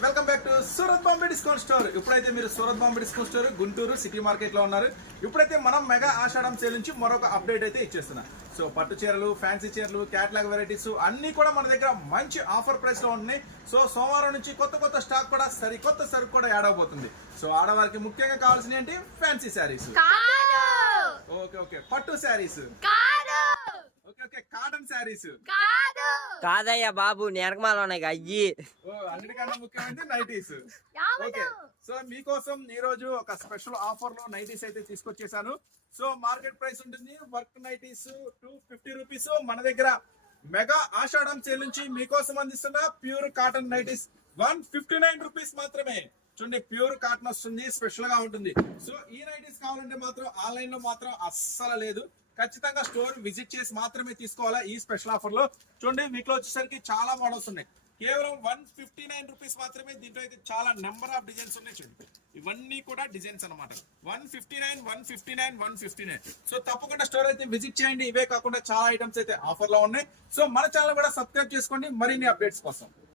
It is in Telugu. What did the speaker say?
Welcome back to Surat Bombay discount store. ఇప్పుడైతే మీరు Surat Bombay discount store Guntur city మార్కెట్లో ఉన్నారు. ఇప్పుడైతే మనం మెగా ఆషాఢం సేల్ నుంచి మరొక అప్డేట్ అయితే ఇచ్చేస్తున్నాం. సో పట్టు చీరలు ఫ్యాన్సీ చీరలు క్యాట్లాగ్ వెరైటీస్ అన్ని కూడా మన దగ్గర మంచి ఆఫర్ ప్రైస్లో ఉన్నాయి. సో సోమవారం నుంచి కొత్త కొత్త స్టాక్ కూడా సరికొత్త సరుకు కూడా యాడ్ అవబోతుంది సో ఆడవారికి ముఖ్యంగా కావాల్సిన ఏంటి? ఫ్యాన్సీ శారీస్ ఓకే ఓకే పట్టు saris okay okay cotton saris కాదయ్యా బాబు నెరకమాలు ఉన్నాయి అయ్యి. ఓ అన్నిటికన్నా ముఖ్యమైనది నైటీస్. ఓకే. సో మీకోసం ఈ రోజు ఒక స్పెషల్ ఆఫర్లో నైటీస్ అయితే తీసుకొచ్చేసాను సో మార్కెట్ ప్రైస్ ఉంటుంది work nighties two fifty rupees. మన దగ్గర మెగా ఆషాఢం సేల్ నుంచి మీకోసం అందిస్తున్న pure cotton nighties one fifty nine rupees మాత్రమే. చూడండి ప్యూర్ కాటన్ వస్తుంది స్పెషల్గా ఉంటుంది. సో ఈ నైటీస్ కావాలంటే మాత్రం ఆన్లైన్లో మాత్రం అస్సలు లేదు. ఖచ్చితంగా స్టోర్ విజిట్ చేసి మాత్రమే తీసుకోవాలా ఈ స్పెషల్ ఆఫర్లో. చూడండి వీటిలో వచ్చేసరికి చాలా మోడల్స్ ఉన్నాయి. కేవలం వన్ ఫిఫ్టీ నైన్ రూపీస్ మాత్రమే దీంట్లో అయితే చాలా నెంబర్ ఆఫ్ డిజైన్స్ ఉన్నాయి చూడండి. ఇవన్నీ కూడా డిజైన్స్ అన్నమాట. One fifty nine one fifty nine one fifty nine. So తప్పకుండా స్టోర్ అయితే విజిట్ చేయండి. ఇవే కాకుండా చాలా ఐటమ్స్ అయితే ఆఫర్లో ఉన్నాయి. సో మన ఛానల్ కూడా సబ్స్క్రైబ్ చేసుకోండి. మరిన్ని అప్డేట్స్ కోసం.